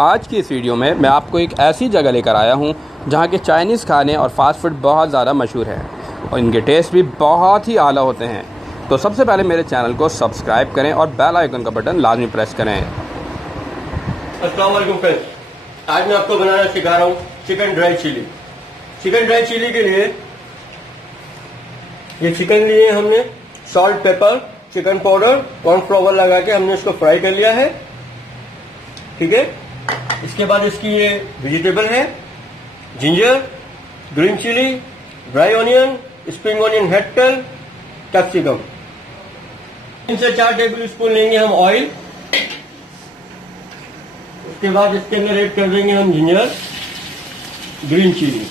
आज की इस वीडियो में मैं आपको एक ऐसी जगह लेकर आया हूं जहां के चाइनीज़ खाने और फास्ट फूड बहुत ज़्यादा मशहूर हैं और इनके टेस्ट भी बहुत ही आला होते हैं। तो सबसे पहले मेरे चैनल को सब्सक्राइब करें और बेल आइकन का बटन लाजमी प्रेस करें। अस्सलाम वालेकुम फ्रेंड्स, आज मैं आपको बनाना सिखा रहा हूँ chicken dry chilli. Chicken dry chilli के लिए ये चिकन लिए हमने, salt, pepper, chicken powder, cornflour लगा के हमने इसको फ्राई कर लिया है। ठीक है, इसके बाद इसकी ये वेजिटेबल है, ginger, green chilli, dry onion, spring onion head tail, capsicum. 3 से 4 टेबल स्पून लेंगे हम ऑयल। उसके बाद इसके अंदर ऐड कर देंगे हम जिंजर, ग्रीन चिली।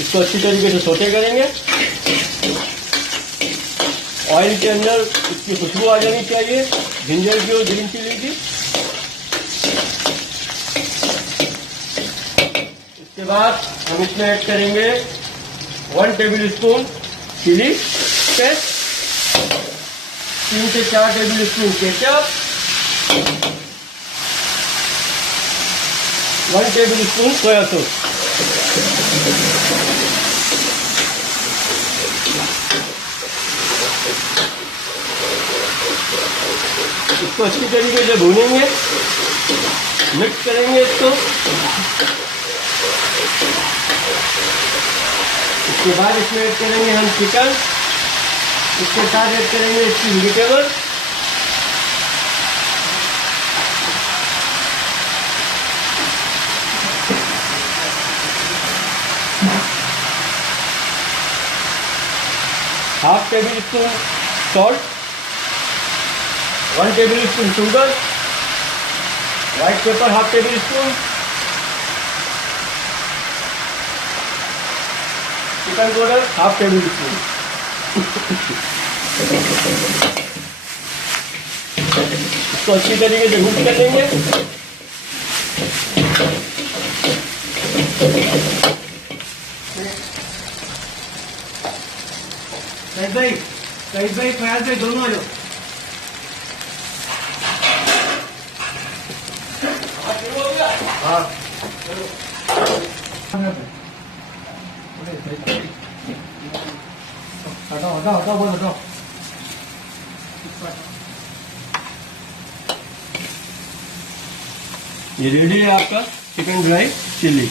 इसको अच्छी तरीके से सौटे करेंगे। ऑयल के अंदर इसकी खुशबू आ जानी चाहिए, जिंजर की और ग्रीन चिली की। इसके बाद हम इसमें ऐड करेंगे 1 टेबल स्पून चिली पेस्ट, 3 से 4 table spoon ketchup, 1 table spoon soya sauce. इसको अच्छी तरीके से भूनेंगे, मिक्स करेंगे इसको। इसके बाद इसमें ऐड करेंगे हम चिकन, इसके साथ ऐड करेंगे इसकी vegetable. Half table spoon salt, 1 table spoon sugar, white paper half table spoon, chicken powder half table spoon. इसको अच्छी तरीके से मिक्स कर लेंगे। सईद भाई ख्याल से दोनों आ जाओ। हाँ, हटाओ बोल हटाओ। ये रेडी है आपका चिकन ड्राई चिली।